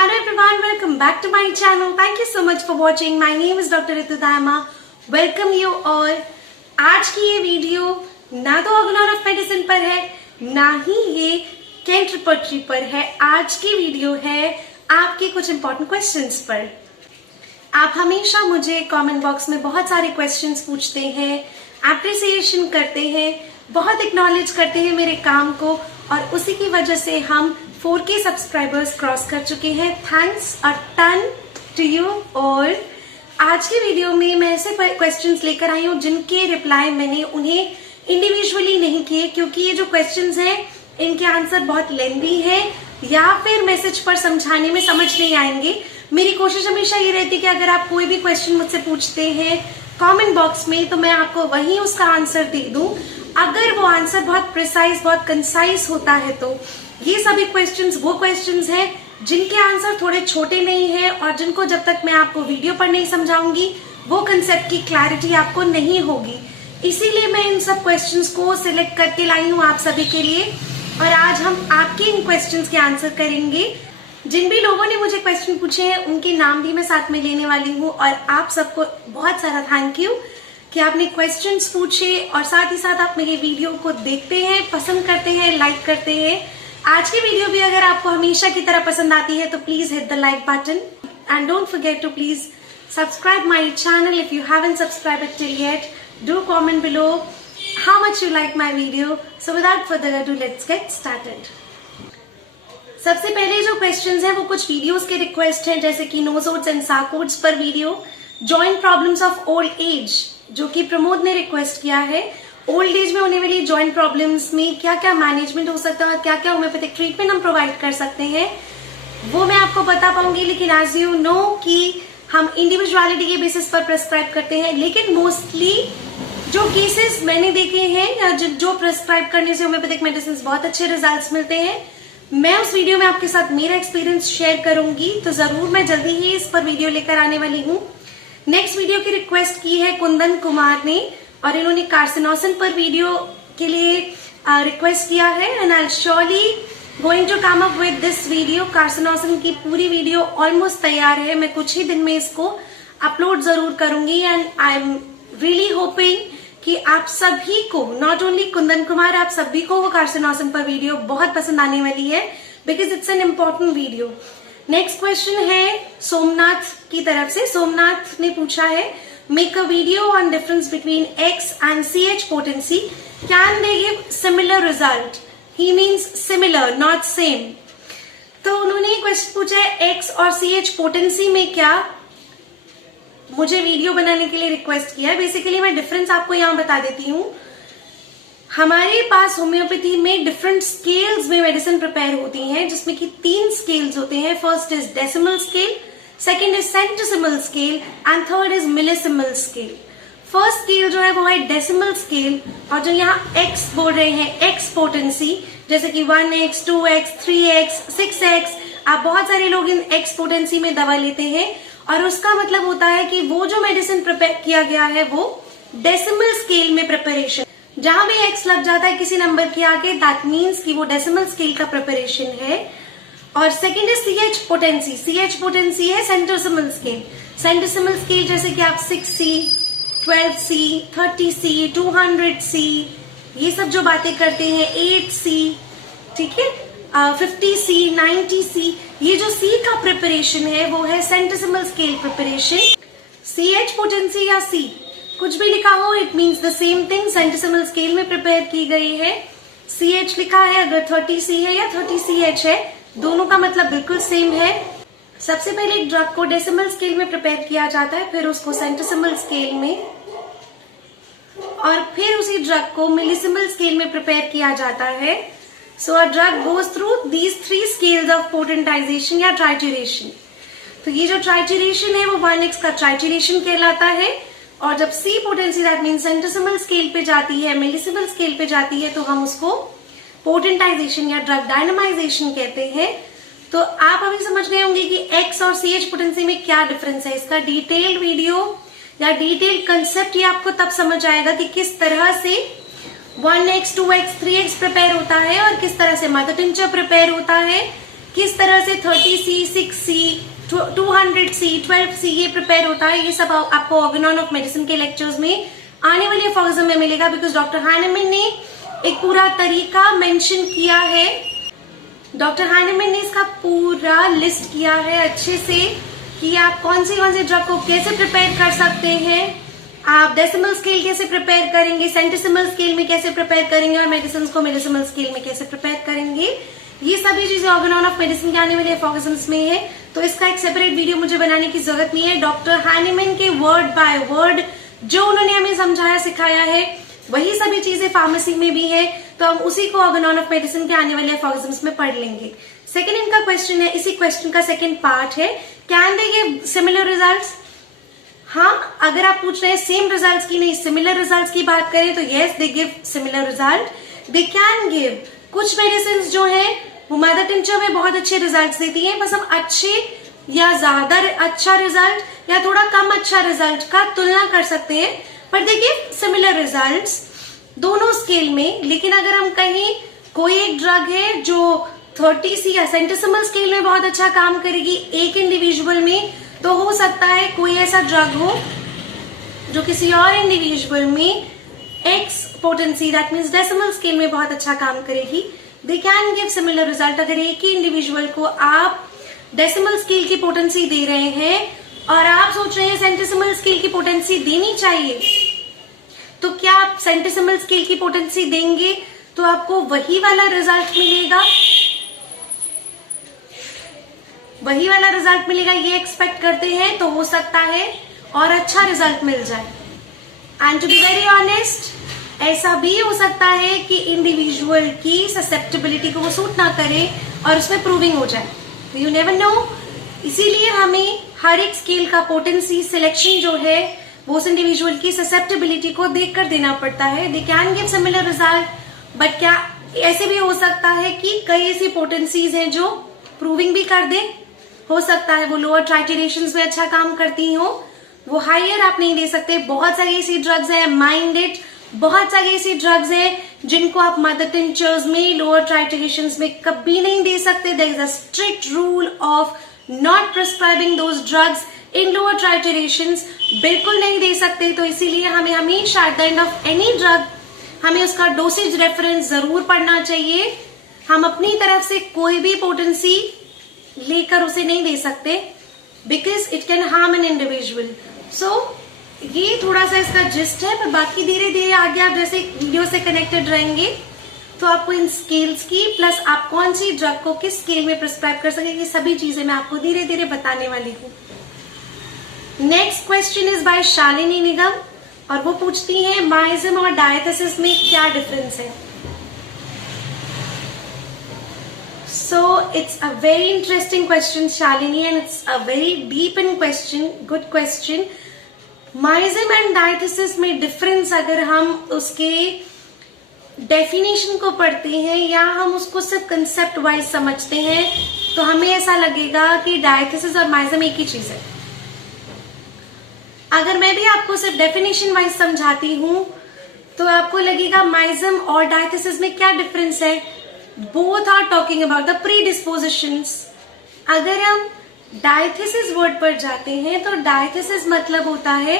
Hello everyone, welcome back to my channel. Thank you so much for watching. My name is Dr. Ritu Daima. Welcome you all. आज की ये video ना तो ऑर्गेनॉर of medicine पर है, ना ही ये कैंट रिपर्टरी पर है। आज की वीडियो है आपके कुछ इंपॉर्टेंट क्वेश्चंस पर। आप हमेशा मुझे कमेंट बॉक्स में बहुत सारे क्वेश्चंस पूछते हैं, एप्रिसिएशन करते हैं, बहुत एक्नॉलेज करते हैं मेरे काम को, और उसी की वजह से हम 4K सब्सक्राइबर्स क्रॉस कर चुके हैं। Thanks a ton to you. और आज की वीडियो में मैं ऐसे क्वेश्चंस लेकर आई हूँ जिनके रिप्लाई मैंने उन्हें इंडिविजुअली नहीं किए, क्योंकि ये जो क्वेश्चंस हैं इनके आंसर बहुत लेंथी है या फिर मैसेज पर समझाने में समझ नहीं आएंगे। मेरी कोशिश हमेशा ये रहती है कि अगर आप कोई भी क्वेश्चन मुझसे पूछते हैं कमेंट बॉक्स में तो मैं आपको वहीं उसका आंसर दे दूं। अगर वो आंसर बहुत प्रिसाइज, बहुत कंसाइज होता है तो ये सभी क्वेश्चंस वो क्वेश्चंस हैं जिनके आंसर थोड़े छोटे नहीं है और जिनको जब तक मैं आपको वीडियो पर नहीं समझाऊंगी वो कंसेप्ट की क्लैरिटी आपको नहीं होगी। इसीलिए मैं इन सब क्वेश्चंस को सिलेक्ट करके लाई हूँ आप सभी के लिए, और आज हम आपके इन क्वेश्चंस के आंसर करेंगे। जिन भी लोगों ने मुझे क्वेश्चन पूछे हैं उनके नाम भी मैं साथ में लेने वाली हूँ, और आप सबको बहुत सारा थैंक यू कि आपने क्वेश्चंस पूछे और साथ ही साथ आप मेरे वीडियो को देखते हैं, पसंद करते हैं, लाइक करते हैं। आज की वीडियो भी अगर आपको हमेशा की तरह पसंद आती है तो please hit the like button and don't forget to please subscribe my channel if you haven't subscribed it till yet. Do comment below how much you like my video. So without further ado let's get started. सबसे पहले जो questions हैं वो कुछ videos के request हैं, जैसे कि नोजोड्स एंड सार्कोड्स पर video, joint problems of old age जो कि प्रमोद ने रिक्वेस्ट किया है। ओल्ड एज में होने वाली जॉइंट प्रॉब्लम्स में क्या क्या मैनेजमेंट हो सकता है और क्या क्या होम्योपैथिक ट्रीटमेंट हम प्रोवाइड कर सकते हैं वो मैं आपको बता पाऊंगी। लेकिन एज यू नो कि हम इंडिविजुअलिटी के बेसिस पर प्रेस्क्राइब करते हैं, लेकिन मोस्टली जो केसेस मैंने देखे हैं या जो प्रेस्क्राइब करने से होम्योपैथिक मेडिसिन बहुत अच्छे रिजल्ट्स मिलते हैं, मैं उस वीडियो में आपके साथ मेरा एक्सपीरियंस शेयर करूंगी। तो जरूर मैं जल्दी ही इस पर वीडियो लेकर आने वाली हूँ। नेक्स्ट वीडियो की रिक्वेस्ट की है कुंदन कुमार ने, और इन्होंने कार्सिनोसिन पर वीडियो के लिए रिक्वेस्ट किया है, and I surely going to come up with this video. Carcinosin की पूरी वीडियो ऑलमोस्ट तैयार है, मैं कुछ ही दिन में इसको अपलोड जरूर करूंगी, and I am really hoping कि आप सभी को, नॉट ओनली कुंदन कुमार, आप सभी को वो कार्सिनोसिन पर वीडियो बहुत पसंद आने वाली है, because it's an important video. Next question है सोमनाथ की तरफ से। सोमनाथ ने पूछा है, make a video on difference between X and CH potency. Can they give similar result? He means similar, not same. तो उन्होंने क्वेश्चन पूछा है X और CH potency में क्या मुझे वीडियो बनाने के लिए रिक्वेस्ट किया है। बेसिकली मैं डिफरेंस आपको यहाँ बता देती हूँ। हमारे पास होम्योपैथी में डिफरेंट स्केल्स में मेडिसिन प्रिपेयर होती हैं, जिसमें कि 3 स्केल्स होते हैं। First is decimal scale, second is centesimal scale and third is millesimal scale. First scale जो है वो है डेसिमल स्केल, और जो यहाँ एक्स बोल रहे हैं एक्स पोटेंसी, जैसे कि 1x, 2x, 3x, 6x, आप बहुत सारे लोग इन एक्स पोटेंसी में दवा लेते हैं, और उसका मतलब होता है कि वो जो मेडिसिन प्रिपेयर किया गया है वो डेसिमल स्केल में प्रिपरेशन, जहां भी एक्स लग जाता है किसी नंबर के आगे, दैट मीन्स कि वो डेसिमल स्केल का प्रिपरेशन है। और second is CH potency. CH potency है सेंटिसिमल स्केल। सेंटिसिमल स्केल जैसे कि आप 6C, 12C, 30C, 200C, ये सब जो बातें करते हैं, 8C, ठीक है, 50C, 90C, ये जो C का प्रिपरेशन है वो है centesimal scale preparation. CH potency या C कुछ भी लिखा हो, it means the same thing, centesimal scale में प्रिपेयर की गई है। CH लिखा है अगर 30C है या 30CH है, दोनों का मतलब बिल्कुल सेम है। सबसे पहले एक ड्रग को डेसिमल स्केल में प्रिपेयर किया जाता है, फिर उसको सेंटिसिमल स्केल में, और फिर उसी ड्रग को मिलीसिमल स्केल में प्रिपेयर किया जाता है। So a drug goes through these 3 scales of potentization या ट्राइट्यूरेशन। तो ये जो ट्राइट्यूरेशन है वो 1x का ट्राइट्यूरेशन कहलाता है, और जब C potency that mean centesimal scale पे जाती है, मिलीसिमल स्केल पे जाती है, तो हम उसको पोटेंटाइजेशन या ड्रग डायनामाइजेशन कहते हैं। तो आप अभी समझ गए होंगे कि X और CH पोटेंसी में क्या डिफरेंस है। इसका डिटेल्ड वीडियो या डिटेल्ड कंसेप्ट ये आपको तब समझ आएगा कि किस तरह से 1x, 2x, 3x प्रिपेयर होता है और किस तरह से मदर टिंचर प्रिपेयर होता है, किस तरह से 30C, 6C, 200C, 12C ये प्रिपेयर होता है, ये सब आपको ऑर्गेनॉन ऑफ मेडिसिन के लेक्चर्स में आने वाले फॉर्म में मिलेगा, बिकॉज डॉक्टर हानेमैन ने एक पूरा तरीका मेंशन किया है। डॉक्टर हानेमैन ने इसका पूरा लिस्ट किया है अच्छे से कि आप कौन सी ड्रग को कैसे प्रिपेयर कर सकते हैं, आप डेसिमल स्केल कैसे प्रिपेयर करेंगे, सेंटिसिमल स्केल में कैसे प्रिपेयर करेंगे और मेडिसिन को मिलीसिमल स्केल में कैसे प्रिपेयर करेंगे। ये सभी चीजें ऑर्गेनॉन ऑफ मेडिसिन के आने वाले फॉर्म्स में है, तो इसका एक सेपरेट वीडियो मुझे बनाने की जरूरत नहीं है। डॉक्टर हानेमैन के वर्ड बाय वर्ड जो उन्होंने हमें समझाया सिखाया है वही सभी चीजें फार्मेसी में भी है, तो हम उसी को ऑर्गेनॉन ऑफ मेडिसिन के आने वाले फॉर्म्स में पढ़ लेंगे। सेकंड इनका क्वेश्चन है, इसी क्वेश्चन का सेकंड पार्ट है, can they give similar results? हाँ, अगर आप पूछ रहे हैं सेम रिजल्ट्स की नहीं सिमिलर रिजल्ट्स की बात करें तो yes they give similar result. They can give, कुछ मेडिसिन जो है वो मदर टिंचर में बहुत अच्छे रिजल्ट्स देती हैं, बस हम अच्छे या ज्यादा अच्छा रिजल्ट या थोड़ा कम अच्छा रिजल्ट का तुलना कर सकते हैं, पर दे गिव सिमिलर रिजल्ट्स दोनों स्केल में। लेकिन अगर हम कहें कोई एक ड्रग है जो 30C या सेंटिसिमल स्केल में बहुत अच्छा काम करेगी एक इंडिविजुअल में, तो हो सकता है कोई ऐसा ड्रग हो जो किसी और इंडिविजुअल में X potency that means decimal scale में बहुत अच्छा काम करेगी। They can give similar result. अगर एक ही इंडिविजुअल को आप डेसिमल स्केल की पोटेंसी दे रहे हैं और आप सोच रहे हैं सेंटिसिमल स्केल की पोटेंसी देनी चाहिए, तो क्या आप सेंटिसिमल स्केल की पोटेंसी देंगे तो आपको वही वाला रिजल्ट मिलेगा, वही वाला रिजल्ट मिलेगा ये एक्सपेक्ट करते हैं, तो हो सकता है और अच्छा रिजल्ट मिल जाए। And to be very honest, ऐसा भी हो सकता है कि इंडिविजुअल की ससेप्टेबिलिटी को वो सूट ना करे और उसमें प्रूविंग हो जाए, यू नेवर नो। इसीलिए हमें हर एक स्केल का पोटेंसी सिलेक्शन जो है वो उस इंडिविजुअल की ससेप्टेबिलिटी को देखकर देना पड़ता है। They can give similar result, but क्या ऐसे भी हो सकता है कि कई ऐसी पोटेंसीज हैं जो प्रूविंग भी कर दे, हो सकता है वो लोअर ट्राइटेरेशंस में अच्छा काम करती हो, वो हायर आप नहीं दे सकते। बहुत सारी ऐसी ड्रग्स हैं, माइंड इट, बहुत सारी ऐसी ड्रग्स हैं जिनको आप मदर टिंचर्स में लोअर ट्राइटेरेशंस में कभी नहीं दे सकते। There is a strict rule of not prescribing those drugs in lower triturations, बिल्कुल नहीं दे सकते। तो इसीलिए हमें हमेशा at the end of any drug हमें उसका डोसेज रेफरेंस जरूर पढ़ना चाहिए। हम अपनी तरफ से कोई भी पोटेंसी लेकर उसे नहीं दे सकते, because it can harm an individual. So ये थोड़ा सा इसका जिस्ट है, पर बाकी धीरे धीरे आगे आप जैसे वीडियो से कनेक्टेड रहेंगे तो आपको इन स्केल्स की प्लस आप कौन सी ड्रग को किस स्केल में प्रिस्क्राइब कर सकेंगे, सभी चीजें मैं आपको धीरे धीरे बताने वाली हूँ। Next question is by Shalini Nigam और वो पूछती है माइज्म और डायथेसिस में क्या डिफरेंस है। So it's a very interesting question, Shalini, and it's a very deep in question, good question. Miasm and diathesis में डिफरेंस अगर हम उसके डेफिनेशन को पढ़ते हैं या हम उसको सिर्फ कंसेप्ट वाइज समझते हैं तो हमें ऐसा लगेगा कि डायथेसिस और माइज्म एक ही चीज है। अगर मैं भी आपको सिर्फ डेफिनेशन वाइज समझाती हूं तो आपको लगेगा माइज्म और डायथेसिस में क्या डिफरेंस है। Both are talking about the predispositions. अगर हम डायथेसिस वर्ड पर जाते हैं तो डायथेसिस मतलब होता है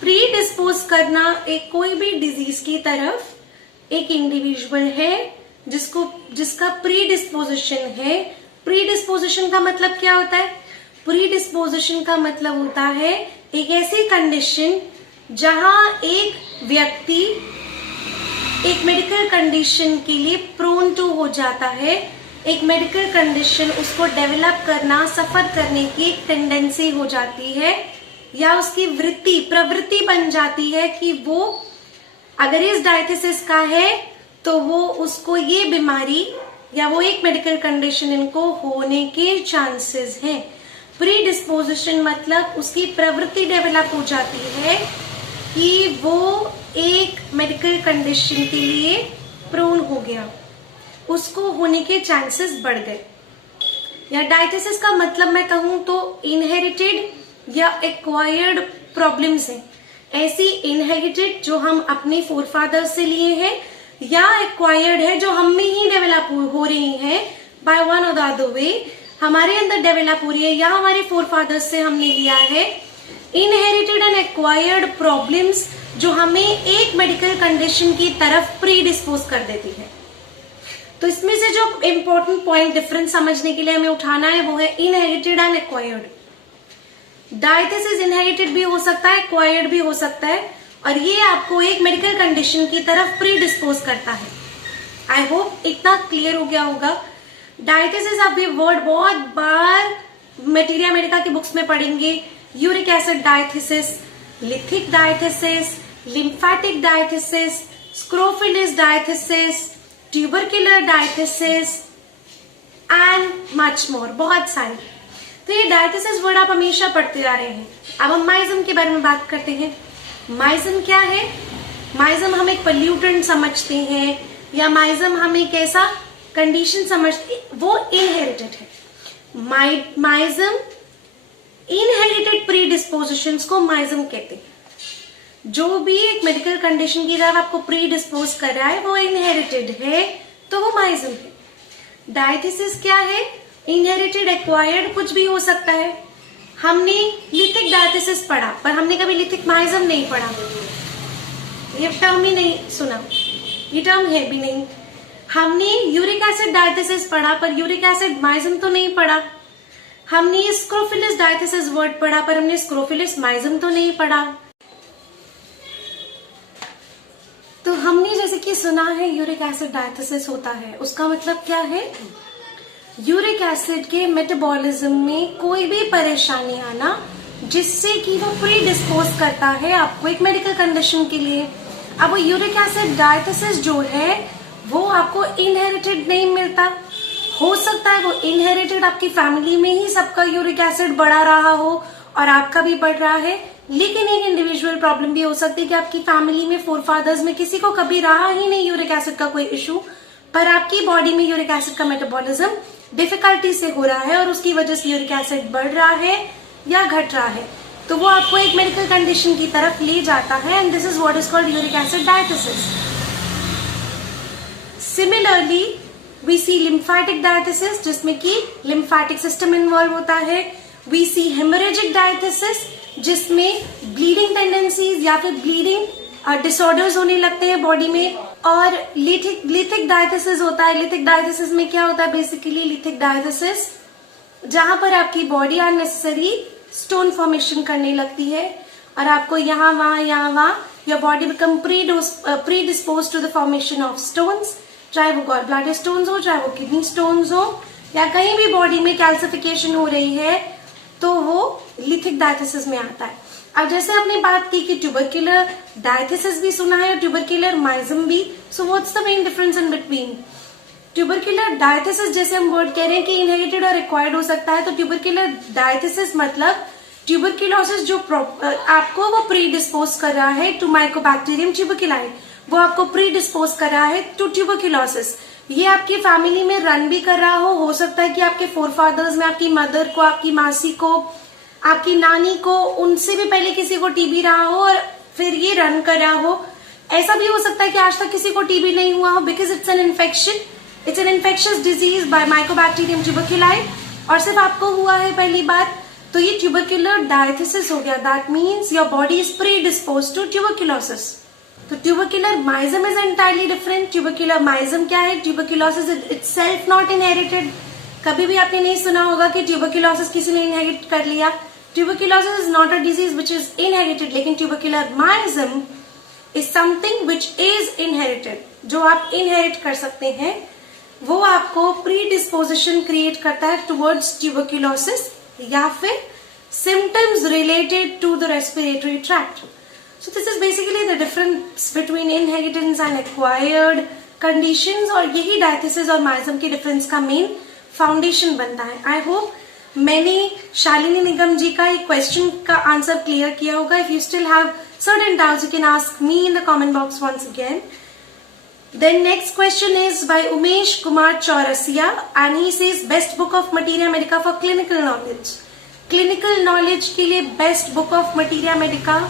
प्रीडिस्पोज करना एक कोई भी डिजीज की तरफ। एक इंडिविजुअल है जिसका प्रीडिस्पोजिशन है। प्रीडिस्पोजिशन का मतलब क्या होता है? प्रीडिस्पोजिशन का मतलब होता है एक ऐसी कंडीशन जहां एक व्यक्ति एक मेडिकल कंडीशन के लिए प्रोन टू हो जाता है। एक मेडिकल कंडीशन उसको डेवलप करना, सफर करने की एक टेंडेंसी हो जाती है या उसकी प्रवृत्ति बन जाती है कि वो अगर इस डायथेसिस का है तो वो उसको ये बीमारी या वो एक मेडिकल कंडीशन इनको होने के चांसेस हैं। प्रीडिस्पोजिशन मतलब उसकी प्रवृत्ति डेवलप हो जाती है कि वो एक मेडिकल कंडीशन के लिए प्रोन हो गया, उसको होने के चांसेस बढ़ गए। या डायथेसिस का मतलब मैं कहूं तो इनहेरिटेड या एक्वायर्ड प्रॉब्लम्स हैं। ऐसी इनहेरिटेड जो हम अपने फोरफादर से लिए हैं या एक्वायर्ड है जो हम में ही डेवलप हो रही हैं, बाय वन और द अदर वे हमारे अंदर डेवलप हो रही है या हमारे फोरफादर्स से हमने लिया है, इनहेरिटेड एंड एक्वायर्ड प्रॉब्लम्स जो हमें एक मेडिकल कंडीशन की तरफ प्री डिस्पोज कर देती है। तो इसमें से जो इंपॉर्टेंट पॉइंट डिफरेंस समझने के लिए हमें उठाना है वो है inherited and acquired. Diathesis inherited भी हो सकता है, एक्वायर्ड भी हो सकता है, और ये आपको एक मेडिकल कंडीशन की तरफ प्री डिस्पोज करता है। आई होप इतना क्लियर हो गया होगा। डायथिसिस आप ये वर्ड बहुत बार मटीरिया मेडिका की बुक्स में पढ़ेंगे। Uric acid diathesis, lithic diathesis, lymphatic diathesis, scrofulous diathesis, tubercular diathesis and much more, बहुत सारे। तो ये डायथिसिस वर्ड आप हमेशा पढ़ते आ रहे हैं। अब हम माइजम के बारे में बात करते हैं। माइजम क्या है? माइजम हम एक पोल्यूटेंट समझते हैं या माइजम हम एक ऐसा कंडीशन समझते, वो इनहेरिटेड है। माइजम इनहेरिटेड प्री डिस्पोजिशंस को माइजम कहते हैं। जो भी एक मेडिकल कंडीशन की तरफ आपको प्री डिस्पोज कर रहा है वो इनहेरिटेड है, तो वो माइजम है। डायथिसिस क्या है? इनहेरिटेड, एक्वायर्ड, कुछ भी हो सकता है। हमने लिथिक डायथिसिस पढ़ा पर हमने कभी लिथिक माइजम नहीं पढ़ा, ये टर्म ही नहीं सुना, ये टर्म है भी नहीं। हमने यूरिक एसिड डायथिसिस पढ़ा पर यूरिक एसिड माइजम तो नहीं पढ़ा। हमने स्क्रोफिलिस डायथिसिस वर्ड पढ़ा पर हमने स्क्रोफिलिस माइजम तो नहीं पढ़ा। तो हमने जैसे कि सुना है यूरिक एसिड डायथिसिस होता है, उसका मतलब क्या है? यूरिक एसिड के मेटाबॉलिज्म में कोई भी परेशानी आना जिससे कि वो प्री डिस्पोज करता है आपको एक मेडिकल कंडीशन के लिए। अब वो यूरिक एसिड डायथिसिस जो है वो आपको इनहेरिटेड नहीं मिलता। हो सकता है वो इनहेरिटेड आपकी फैमिली में ही सबका यूरिक एसिड बढ़ा रहा हो और आपका भी बढ़ रहा है, लेकिन एक इंडिविजुअल प्रॉब्लम भी हो सकती है कि आपकी फैमिली में फोरफादर्स में किसी को कभी रहा ही नहीं यूरिक एसिड का कोई इशू, पर आपकी बॉडी में यूरिक एसिड का मेटाबॉलिज्म डिफिकल्टी से हो रहा है और उसकी वजह से यूरिक एसिड बढ़ रहा है या घट रहा है, तो वो आपको एक मेडिकल कंडीशन की तरफ ले जाता है and this is what is called uric acid diathesis. Similarly we see lymphatic diathesis जिसमें कि लिम्फेटिक सिस्टम इन्वॉल्व होता है। वी सी हेमोरेजिक डायथिसिस जिसमें ब्लीडिंग टेंडेंसीज या फिर ब्लीडिंग डिसऑर्डर्स होने लगते हैं बॉडी में। और लिथिक डायथिसिस होता है। लिथिक डायथिसिस में क्या होता है? बेसिकली लिथिक डायथिसिस जहां पर आपकी बॉडी अननेसेसरी स्टोन फॉर्मेशन करने लगती है और आपको यहाँ वहां your body become predispose to the formation of stones, चाहे वो गॉल ब्लैडर स्टोन्स हो, चाहे वो किडनी स्टोन्स हो, या कहीं भी बॉडी में कैल्सिफिकेशन हो रही है, तो वो लिथिक डायथिसिस में आता है। अब जैसे आपने बात की कि ट्यूबरकुलर डायथिसिस भी सुना है और ट्यूबरकुलर माइजम भी, so what's the main difference in between? Tubercular diathesis जैसे हम वर्ड कह रहे हैं कि इनहेरिटेड और एक्वायर्ड हो सकता है, तो ट्यूबरकुलर डायथिसिस मतलब ट्यूबरकुलोसिस जो आपको वो प्री डिस्पोज कर रहा है टू माइकोबैक्टीरियम ट्यूबरकुलाई, वो आपको प्री डिस्पोज कर रहा है टू ट्यूबरकुलोसिस। ये आपकी फैमिली में रन भी कर रहा हो सकता है कि आपके फोरफादर्स में आपकी मदर को, आपकी मासी को, आपकी नानी को, उनसे भी पहले किसी को टीबी रहा हो और फिर ये रन कर रहा हो। ऐसा भी हो सकता है कि आज तक किसी को टीबी नहीं हुआ हो because it's an infection, it's an infectious disease by mycobacterium tuberculosis, और सिर्फ आपको हुआ है पहली बार, तो ये ट्यूबरकुलर डायथिसिस हो गया। That means your body is predispose to tuberculosis. तो tubercular miasm is entirely different. Tubercular miasm क्या है? Tuberculosis is itself not inherited. कभी भी आपने नहीं सुना होगा कि ट्यूबरकुलोसिस किसी ने इनहेरिट कर लिया। Tuberculosis is not a disease which is inherited, लेकिन tubercular miasm is something which is inherited, जो आप इनहेरिट कर सकते हैं। वो आपको प्री डिस्पोजिशन क्रिएट करता है टुवर्ड्स ट्यूबरकुलोसिस या फिर symptoms related to the respiratory tract. So this is basically the difference between inheritance and acquired conditions, और यही डायथिसिस और माइजम के डिफरेंस का मेन फाउंडेशन बनता है। आई होप मैंने शालिनी निगम जी का एक क्वेश्चन का आंसर क्लियर किया होगा। If you still have certain doubts you can ask me in the comment box once again. Then next question is by Umesh Kumar Chaurasia and he says best book of Materia Medica for clinical knowledge. Clinical knowledge के लिए best book of Materia Medica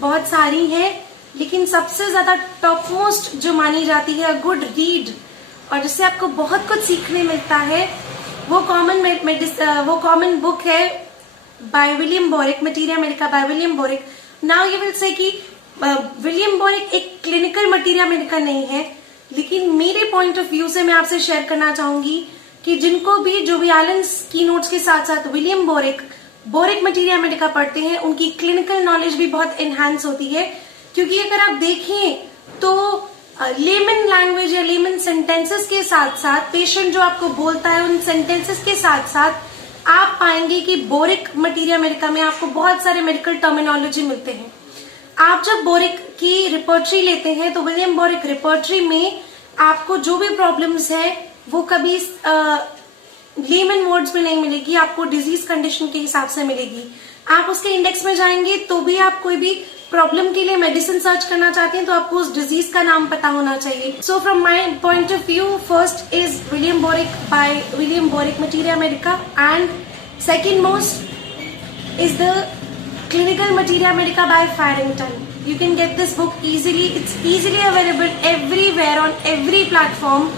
बहुत सारी है, लेकिन सबसे ज्यादा top most जो मानी जाती है गुड रीड और जिससे आपको बहुत कुछ सीखने मिलता है, वो कॉमन बुक है by William boric, materia Medica by William boric. Now you will say कि विलियम बोरिक एक क्लिनिकल मटीरिया मेडिका नहीं है, लेकिन मेरे पॉइंट ऑफ व्यू से मैं आपसे शेयर करना चाहूंगी कि जिनको भी जो भी एलन की नोट्स के साथ साथ विलियम बोरिक मटीरिया मेडिका पढ़ते हैं, उनकी क्लिनिकल नॉलेज भी बहुत एनहांस होती है। क्योंकि अगर आप देखें तो लेमन लैंग्वेज या लेमन सेंटेंसेस के साथ साथ पेशेंट जो आपको बोलता है, उन सेंटेंसेस के साथ साथ आप पाएंगे कि बोरिक मटीरिया मेडिका में आपको बहुत सारे मेडिकल टर्मिनोलॉजी मिलते हैं। आप जब बोरिक की रिपोर्टरी लेते हैं तो विलियम बोरिक रिपोर्टरी में आपको जो भी प्रॉब्लम्स है वो कभी लेमन वर्ड्स में नहीं मिलेगी, आपको डिजीज कंडीशन के हिसाब से मिलेगी। आप उसके इंडेक्स में जाएंगे तो भी आप कोई भी प्रॉब्लम के लिए मेडिसिन सर्च करना चाहते हैं तो आपको उस डिजीज का नाम पता होना चाहिए। So from my point of view, first is William boric by William boric materia Medica, and second most is the clinical materia medica by Farrington. You can get this book easily. It's easily available everywhere on every platform,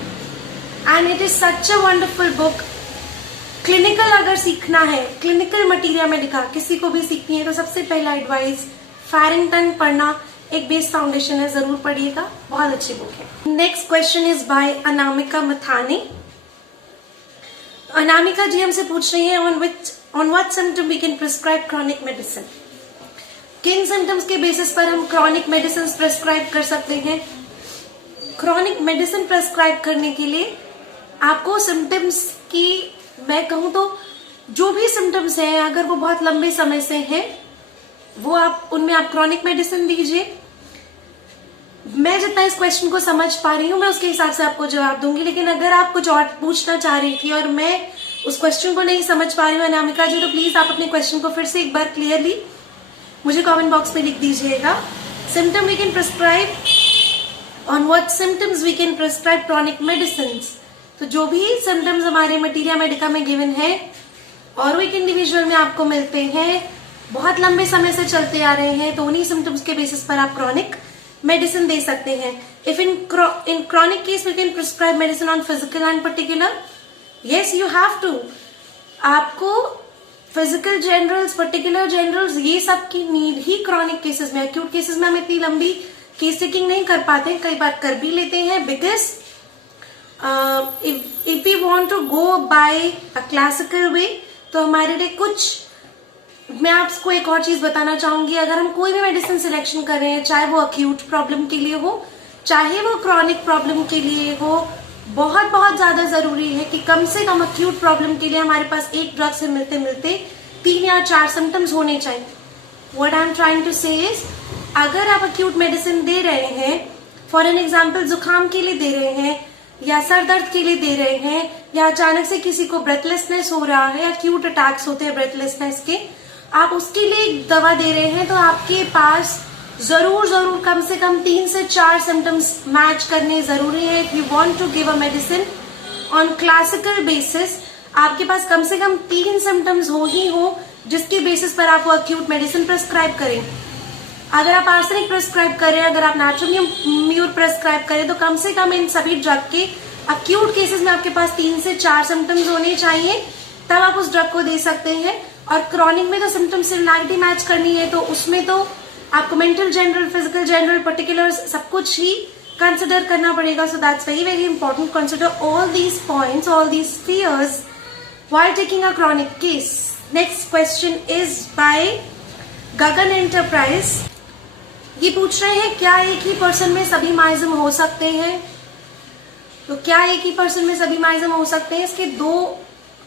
and it is such a wonderful book. Clinical अगर सीखना है, clinical materia Medica किसी को भी सीखनी है तो सबसे पहला एडवाइस फैरिंगटन पढ़ना एक बेस फाउंडेशन है, जरूर पढ़िएगा, बहुत अच्छी बुक है। Next question is by Anamika Mathani. Anamika ji हमसे पूछ रही है on what symptom we can prescribe chronic medicine. किन सिम्टम्स के बेसिस पर हम क्रॉनिक मेडिसिन प्रेस्क्राइब कर सकते हैं। क्रॉनिक मेडिसिन प्रेस्क्राइब करने के लिए आपको सिम्टम्स की, मैं कहूं तो जो भी सिम्टम्स हैं अगर वो बहुत लंबे समय से हैं वो उनमें आप क्रॉनिक मेडिसिन दीजिए। मैं जितना इस क्वेश्चन को समझ पा रही हूँ मैं उसके हिसाब से आपको जवाब दूंगी, लेकिन अगर आप कुछ और पूछना चाह रही थी और मैं उस क्वेश्चन को नहीं समझ पा रही हूँ अनामिका जी, तो प्लीज आप अपने क्वेश्चन को फिर से एक बार क्लियरली मुझे कमेंट बॉक्स में लिख दीजिएगा। Symptom we can prescribe, on what symptoms we can prescribe chronic medicine. तो जो भी सिम्टम्स हमारे मटीरिया मेडिका में गिवन है और एक इंडिविजुअल में आपको मिलते हैं, बहुत लंबे समय से चलते आ रहे हैं, तो उन्हीं सिम्टम्स के बेसिस पर आप क्रॉनिक मेडिसिन दे सकते हैं। If in chronic case we can prescribe medicine on physical and particular, yes you have to। आपको फिजिकल जनरल्स, पर्टिकुलर जनरल्स, ये सब की नीड ही क्रॉनिक केसेस में। एक्यूट केसेस में हम इतनी लंबी केस टेकिंग नहीं कर पाते, कई बार कर भी लेते हैं, because if we want to go by a classical way तो हमारे लिए कुछ, मैं आपको एक और चीज बताना चाहूंगी, अगर हम कोई भी मेडिसिन सिलेक्शन कर रहे हैं, चाहे वो अक्यूट प्रॉब्लम के लिए हो चाहे वो क्रॉनिक प्रॉब्लम के लिए हो, बहुत बहुत ज्यादा जरूरी है कि कम से कम अक्यूट प्रॉब्लम के लिए हमारे पास एक ड्रग से मिलते मिलते 3 या 4 सिम्टम्स होने चाहिए। What I am trying to say is, अगर आप अक्यूट मेडिसिन दे रहे हैं, फॉर एन एग्जाम्पल जुकाम के लिए दे रहे हैं या सर दर्द के लिए दे रहे हैं, या अचानक से किसी को ब्रेथलेसनेस हो रहा है, अक्यूट अटैक्स होते हैं ब्रेथलेसनेस के, आप उसके लिए एक दवा दे रहे हैं, तो आपके पास जरूर कम से कम 3 से 4 सिम्टम्स मैच करने जरूरी है। If you want to give a medicine on classical basis, आपके पास कम से कम 3 सिम्टम्स हो जिसके बेसिस पर आप वो अक्यूट मेडिसिन प्रेस्क्राइब करें। अगर आप आर्सेनिक प्रेस्क्राइब करें, अगर आप नाइट्रोमियम म्यूर प्रेस्क्राइब करें, तो कम से कम इन सभी ड्रग के अक्यूट केसेस में आपके पास 3 से 4 सिम्टम्स होने चाहिए, तब आप उस ड्रग को दे सकते हैं। और क्रॉनिक में तो सिम्टम सिमिलैरिटी मैच करनी है, तो उसमें तो आपको mental general, physical general, particulars सब कुछ ही कंसिडर करना पड़ेगा। So that's very very important, consider all these points, all these fears while taking a chronic case. Next question is by Gagan enterprise. ये पूछ रहे हैं क्या एक ही पर्सन में सभी माइज्म हो सकते हैं। तो क्या एक ही पर्सन में सभी माइज्म हो सकते हैं, इसके 2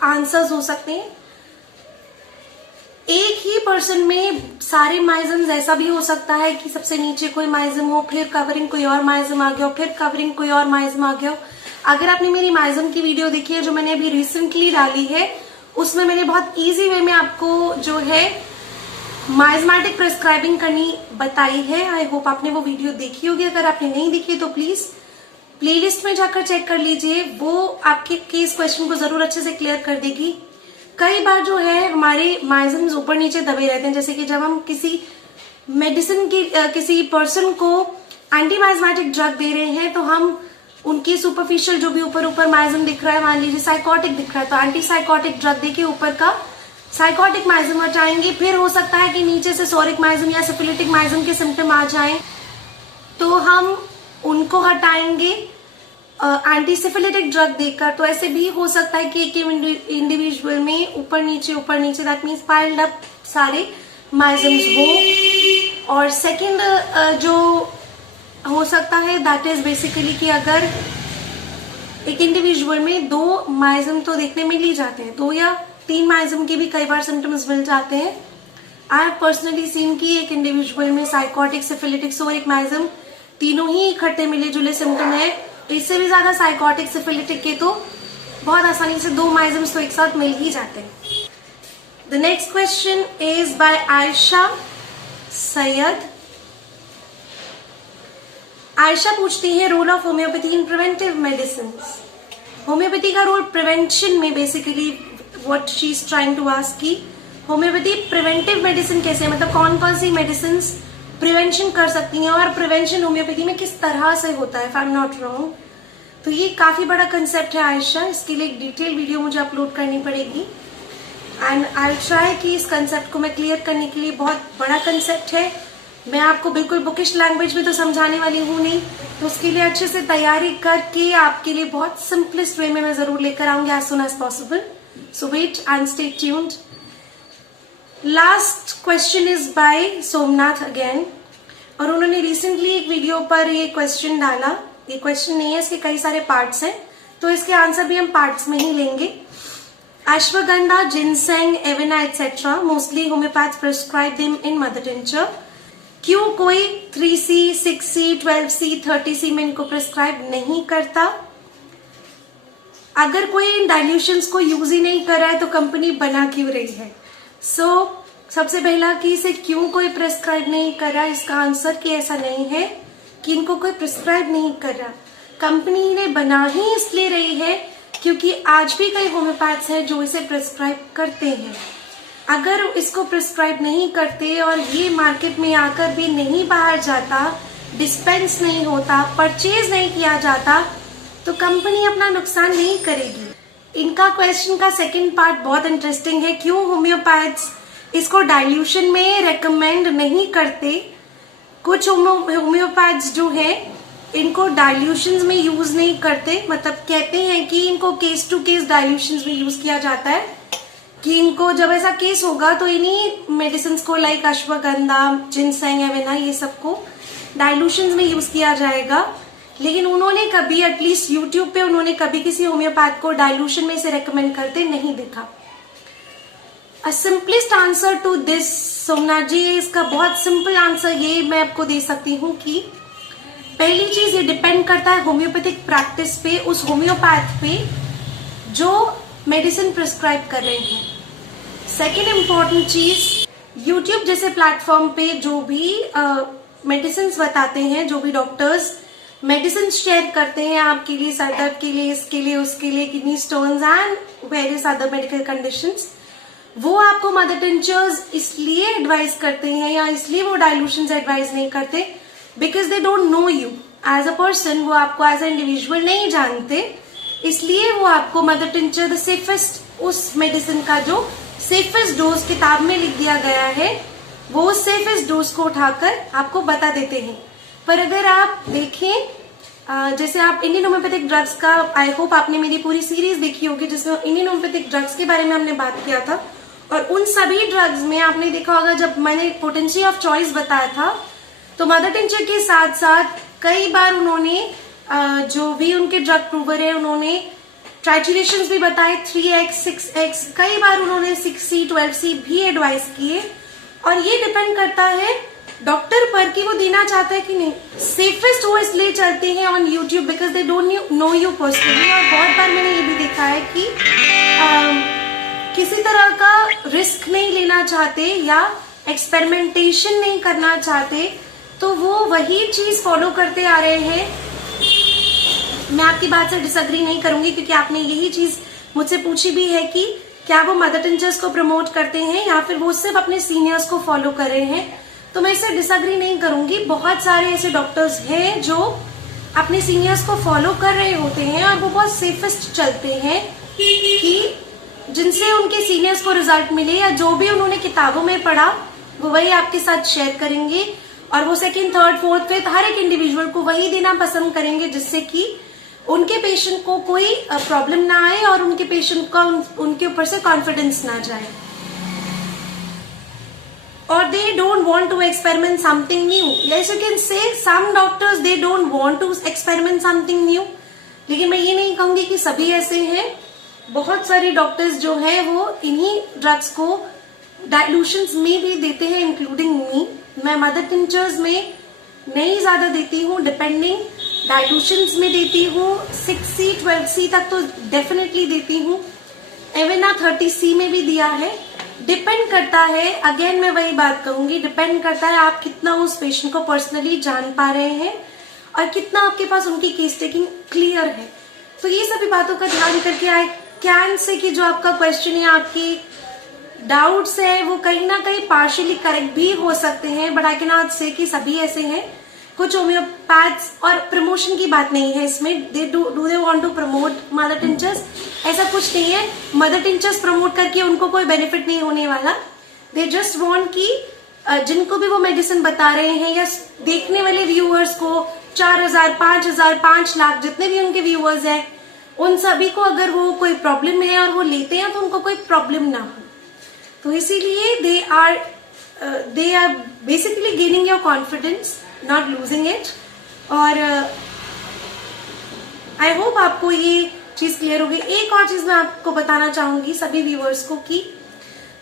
आंसर्स हो सकते हैं। एक ही पर्सन में सारे माइज्म ऐसा भी हो सकता है कि सबसे नीचे कोई माइज्म हो, फिर कवरिंग कोई और माइज्म आ गया हो, फिर कवरिंग कोई और माइज्म आ गया हो। अगर आपने मेरी माइज्म की वीडियो देखी है जो मैंने अभी रिसेंटली डाली है, उसमें मैंने बहुत इजी वे में आपको जो है माइज्मेटिक प्रेस्क्राइबिंग करनी बताई है। आई होप आपने वो वीडियो देखी होगी। अगर आपने नहीं देखी तो प्लीज प्लेलिस्ट में जाकर चेक कर लीजिए, वो आपके केस क्वेश्चन को जरूर अच्छे से क्लियर कर देगी। कई बार जो है हमारे माइज्म्स ऊपर नीचे दबे रहते हैं, जैसे कि जब हम किसी मेडिसिन की किसी पर्सन को एंटी माइज्मेटिक ड्रग दे रहे हैं तो हम उनकी सुपरफिशियल जो भी ऊपर ऊपर माइजम दिख रहा है, मान लीजिए साइकोटिक दिख रहा है, तो एंटी साइकोटिक ड्रग देके ऊपर का साइकोटिक माइजम हटाएंगे। फिर हो सकता है कि नीचे से सोरिक माइजम या सिफिलिटिक माइजम के सिम्टम आ जाएं, तो हम उनको हटाएंगे एंटी सिफिलिटिक ड्रग देकर। तो ऐसे भी हो सकता है कि एक इंडिविजुअल में ऊपर नीचे दैट मीन्स पाइल्ड अप सारे माइजम्स हो। और सेकंड जो हो सकता है दैट इज बेसिकली कि अगर एक इंडिविजुअल में 2 माइजम तो देखने मिल ही जाते हैं, 2 या 3 माइजम के भी कई बार सिम्टम्स मिल जाते हैं। आई हैव पर्सनली सीन कि एक इंडिविजुअल में साइकोटिक, सिफिलिटिक, सोरिक माइजम तीनों ही इकट्ठे मिले जुले सिम्टम है। इससे भी ज्यादा साइकोटिक, सिफिलिटिक के तो बहुत आसानी से 2 माइजम्स तो एक साथ मिल ही जाते हैं। The next question is by Ayesha Syed. Ayesha पूछती है role of homeopathy in preventive medicine. Homeopathy का रोल प्रिवेंशन में basically what she is trying to ask की होम्योपैथी प्रिवेंटिव मेडिसिन कैसे है, मतलब कौन कौन सी मेडिसिन प्रिवेंशन कर सकती हैं और प्रिवेंशन होम्योपैथी में किस तरह से होता है, if I am not wrong. तो ये काफी बड़ा कंसेप्ट है आयशा, इसके लिए एक डिटेल वीडियो मुझे अपलोड करनी पड़ेगी एंड आई विल ट्राई कि इस कंसेप्ट को मैं क्लियर करने के लिए, बहुत बड़ा कंसेप्ट है, मैं आपको बिल्कुल बुकिश लैंग्वेज में तो समझाने वाली हूँ नहीं, तो उसके लिए अच्छे से तैयारी करके आपके लिए बहुत सिंपलेस्ट वे में मैं जरूर लेकर आऊंगी as soon as possible. So wait and stay tuned. Last question is by Somnath again, और उन्होंने रिसेंटली एक वीडियो पर ये क्वेश्चन डाला। ये क्वेश्चन नहीं है, इसके कई सारे पार्ट्स हैं, तो इसके आंसर भी हम पार्ट्स में ही लेंगे। Ashwagandha, ginseng, Avena etcetera mostly homeopath prescribe them in mother tincture. क्यों कोई 3C, 6C, 12C, 30C में इनको प्रिस्क्राइब नहीं करता? अगर कोई इन डाइल्यूशंस को यूज ही नहीं कर रहा है तो कंपनी बना क्यों रही है? सबसे पहला कि इसे क्यों कोई प्रिस्क्राइब नहीं कर रहा, इसका आंसर कि ऐसा नहीं है कि इनको कोई प्रिस्क्राइब नहीं कर रहा, कंपनी ने बना ही इसलिए रही है क्योंकि आज भी कई होम्योपैथ्स हैं जो इसे प्रिस्क्राइब करते हैं। अगर इसको प्रिस्क्राइब नहीं करते और ये मार्केट में आकर भी नहीं बाहर जाता, डिस्पेंस नहीं होता, परचेज नहीं किया जाता, तो कंपनी अपना नुकसान नहीं करेगी। इनका क्वेश्चन का सेकंड पार्ट बहुत इंटरेस्टिंग है, क्यों होम्योपैथ्स इसको डाइल्यूशन में रेकमेंड नहीं करते। कुछ होम्योपैथ्स जो है इनको डाइल्यूशंस में यूज नहीं करते, मतलब कहते हैं कि इनको केस टू केस डाइल्यूशंस में यूज किया जाता है, कि इनको जब ऐसा केस होगा तो इन्हीं मेडिसिन को लाइक अश्वगंधा, जिनसेंग, एवेना ये सबको डाइल्यूशंस में यूज किया जाएगा। लेकिन उन्होंने कभी एटलीस्ट यूट्यूब पे उन्होंने कभी किसी होम्योपैथ को डाइल्यूशन में से रेकमेंड करते नहीं देखा। A simplest answer to this Somnath ji, इसका बहुत सिंपल आंसर ये मैं आपको दे सकती हूँ कि पहली चीज ये डिपेंड करता है होम्योपैथिक प्रैक्टिस पे, उस होम्योपैथ पे जो मेडिसिन प्रिस्क्राइब कर रहे हैं। सेकेंड इम्पॉर्टेंट चीज, यूट्यूब जैसे प्लेटफॉर्म पे जो भी मेडिसिन बताते हैं, जो भी डॉक्टर्स मेडिसिन शेयर करते हैं आपके लिए, सर दर्द के लिए, इसके लिए, उसके लिए, kidney stones and various other medical conditions, वो आपको मदर टिंचर्स इसलिए एडवाइज करते हैं या इसलिए वो डाइल्यूशंस एडवाइज नहीं करते because they don't know you as a person, वो आपको एज अ इंडिविजुअल नहीं जानते, इसलिए वो आपको मदर टिंचर द सेफेस्ट, उस मेडिसिन का जो सेफेस्ट डोज किताब में लिख दिया गया है, वो सेफेस्ट डोज को उठाकर आपको बता देते हैं। पर अगर आप देखें जैसे आप इंडियन होम्योपैथिक ड्रग्स का, आई होप आपने मेरी पूरी सीरीज देखी होगी जिसमें इंडियन होम्योपैथिक ड्रग्स के बारे में हमने बात किया था, और उन सभी ड्रग्स में आपने देखा होगा जब मैंने पोटेंसी ऑफ चॉइस बताया था तो मदर टिंचर के साथ साथ कई बार उन्होंने जो भी उनके ड्रग प्रूवर है उन्होंने ट्राइचुरेशंस भी बताए, 3x, 6x, कई बार उन्होंने 6C, 12C भी एडवाइस किए, और ये डिपेंड करता है डॉक्टर पर कि वो देना चाहता है कि नहीं। सेफेस्ट वो इसलिए चलते हैं on YouTube because they don't know you personally, और बहुत बार मैंने ये भी देखा है कि किसी तरह का रिस्क नहीं लेना चाहते या एक्सपेरिमेंटेशन नहीं करना चाहते, तो वो वही चीज फॉलो करते आ रहे हैं। मैं आपकी बात से डिसएग्री नहीं करूंगी क्योंकि आपने यही चीज मुझसे पूछी भी है कि क्या वो मदर टिंचर्स को प्रमोट करते हैं या फिर वो सिर्फ अपने सीनियर्स को फॉलो कर रहे हैं, तो मैं इससे डिसएग्री नहीं करूंगी। बहुत सारे ऐसे डॉक्टर्स हैं जो अपने सीनियर्स को फॉलो कर रहे होते हैं और वो बहुत सेफेस्ट चलते हैं कि जिनसे उनके सीनियर्स को रिजल्ट मिले या जो भी उन्होंने किताबों में पढ़ा वो वही आपके साथ शेयर करेंगे और वो सेकंड, थर्ड, फोर्थ, फिफ्थ हर एक इंडिविजुअल को वही देना पसंद करेंगे जिससे कि उनके पेशेंट को कोई प्रॉब्लम ना आए और उनके पेशेंट का उनके ऊपर से कॉन्फिडेंस ना जाए। और they don't want to experiment something new. Yes, you can say some doctors they don't want to experiment something new. लेकिन मैं ये नहीं कहूंगी कि सभी ऐसे हैं। बहुत सारे डॉक्टर्स जो है वो इन्हीं ड्रग्स को डाइल्यूशंस में भी देते हैं, इंक्लूडिंग मी। मैं मदर टिंचर्स में नहीं ज्यादा देती हूँ, डिपेंडिंग डाइल्यूशंस में देती हूँ 6C 12C तक तो डेफिनेटली देती हूँ। एवेना 30C में भी दिया है। डिपेंड करता है, अगेन मैं वही बात कहूंगी, डिपेंड करता है आप कितना उस पेशेंट को पर्सनली जान पा रहे हैं और कितना आपके पास उनकी केस टेकिंग क्लियर है। तो ये सभी बातों का ध्यान करके आई कैन से कि जो आपका क्वेश्चन है, आपकी डाउट्स है, वो कहीं ना कहीं पार्शियली करेक्ट भी हो सकते हैं, बट आई कैन नॉट से कि सभी ऐसे हैं। कुछ होम्योपैथ्स, और प्रमोशन की बात नहीं है इसमें, do they want to promote mother tinctures, ऐसा कुछ नहीं है। मदर टिंचर्स प्रमोट करके उनको कोई बेनिफिट नहीं होने वाला। दे जस्ट वांट कि जिनको भी वो मेडिसिन बता रहे हैं या देखने वाले व्यूअर्स को 4000, 5000, 5 लाख जितने भी उनके व्यूअर्स हैं, उन सभी को अगर वो कोई प्रॉब्लम है और वो लेते हैं तो उनको कोई प्रॉब्लम ना हो। तो इसीलिए they are basically gaining your confidence, not losing it. और आई होप आपको ये चीज क्लियर होगी। एक और चीज मैं आपको बताना चाहूंगी सभी व्यूअर्स को कि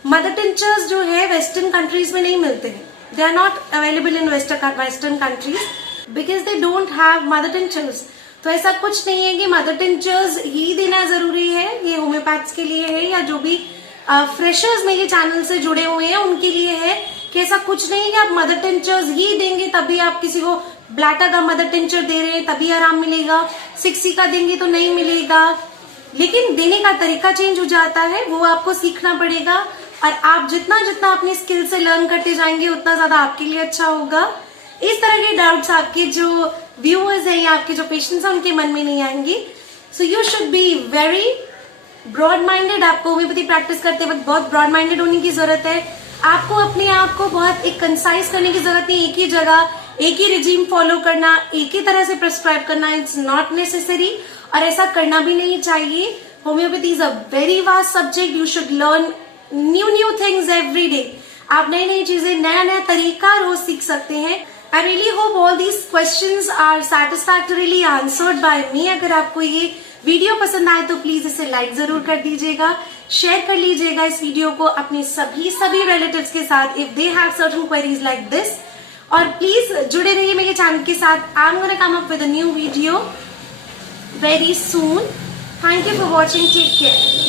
मदर टिंचर्स जो है वेस्टर्न कंट्रीज में नहीं मिलते हैं। They are not available in western countries because they don't have mother tinctures. तो ऐसा कुछ नहीं है कि मदर टिंचर्स ही देना जरूरी है, ये होम्योपैथ्स के लिए है या जो भी फ्रेशर्स मेरे चैनल से जुड़े हुए हैं उनके लिए है, कि ऐसा कुछ नहीं है कि आप मदर टिंचर्स ही देंगे तभी आप किसी को ब्लैटा का मदर टिंचर दे रहे हैं तभी आराम मिलेगा, 6C का देंगे तो नहीं मिलेगा। लेकिन देने का तरीका चेंज हो जाता है, वो आपको सीखना पड़ेगा और आप जितना जितना अपनी स्किल से लर्न करते जाएंगे उतना ज्यादा आपके लिए अच्छा होगा। इस तरह के डाउट्स आपके जो व्यूअर्स हैं या आपके जो पेशेंट्स हैं उनके मन में नहीं आएंगे। So you should be very broad minded. आपको होम्योपैथी प्रैक्टिस करते वक्त बहुत ब्रॉड माइंडेड होने की जरूरत है। आपको अपने आप को बहुत एक कंसाइज करने की जरूरत है। एक ही जगह एक ही रिजीम फॉलो करना, एक ही तरह से प्रिस्क्राइब करना, इट्स नॉट नेसेसरी और ऐसा करना भी नहीं चाहिए। Homeopathy is a very vast subject. You should learn new things every day. आप नई नई चीजें, नया नया तरीका रोज सीख सकते हैं। I really hope all these questions are satisfactorily answered by me. अगर आपको ये वीडियो पसंद आए तो प्लीज इसे लाइक जरूर कर दीजिएगा, शेयर कर लीजिएगा इस वीडियो को अपने सभी रिलेटिव्स के साथ if they have certain queries like this. और प्लीज जुड़े रहिए मेरे चैनल के साथ। I am gonna come up with a new video very soon. Thank you for watching, take care.